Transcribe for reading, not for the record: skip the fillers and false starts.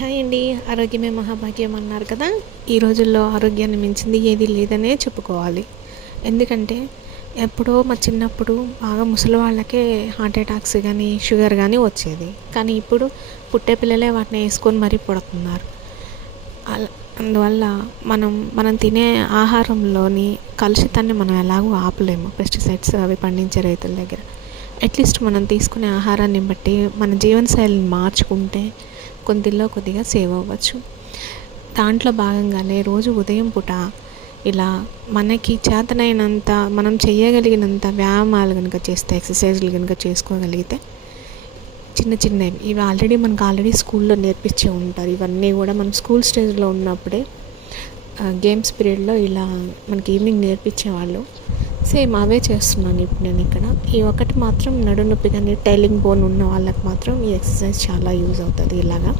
Hi అండి. ఆరోగ్యమే మహాభాగ్యం అన్నారు కదా. ఈ రోజుల్లో ఆరోగ్యాన్ని మించింది ఏది లేదనే చెప్పుకోవాలి. ఎందుకంటే ఎప్పుడో మా చిన్నప్పుడు బాగా ముసలి వాళ్ళకే హార్ట్ అటాక్స్ కానీ షుగర్ కానీ వచ్చేది. కానీ ఇప్పుడు పుట్టే పిల్లలే వాటిని వేసుకొని మరీ పుడుతున్నారు. అందువల్ల మనం తినే ఆహారంలోని కలుషితాన్ని మనం ఎలాగో ఆపలేము, పెస్టిసైడ్స్ అవి పండించే రైతుల దగ్గర. అట్లీస్ట్ మనం తీసుకునే ఆహారాన్ని బట్టి మన జీవనశైలిని మార్చుకుంటే కొద్దిగా సేవ్ అవ్వచ్చు. దాంట్లో భాగంగానే రోజు ఉదయం పూట ఇలా మనకి చేతనైనంత మనం చేయగలిగినంత వ్యాయామాలు కనుక చేస్తే, ఎక్సర్సైజులు కనుక చేసుకోగలిగితే, చిన్నవి ఇవి మనకు స్కూల్లో నేర్పించే ఉంటారు. ఇవన్నీ కూడా మనం స్కూల్ స్టేజ్లో ఉన్నప్పుడే గేమ్స్ పీరియడ్లో ఇలా మనకి ఈవినింగ్ నేర్పించేవాళ్ళు. సేమ్ అవే చేస్తున్నాను ఇప్పుడు నేను ఇక్కడ. ఈ ఒకటి మాత్రం నడుము నొప్పి కానీ టైలింగ్ బోన్ ఉన్న వాళ్ళకి మాత్రం ఈ ఎక్సర్సైజ్ చాలా యూజ్ అవుతుంది. ఇలాగా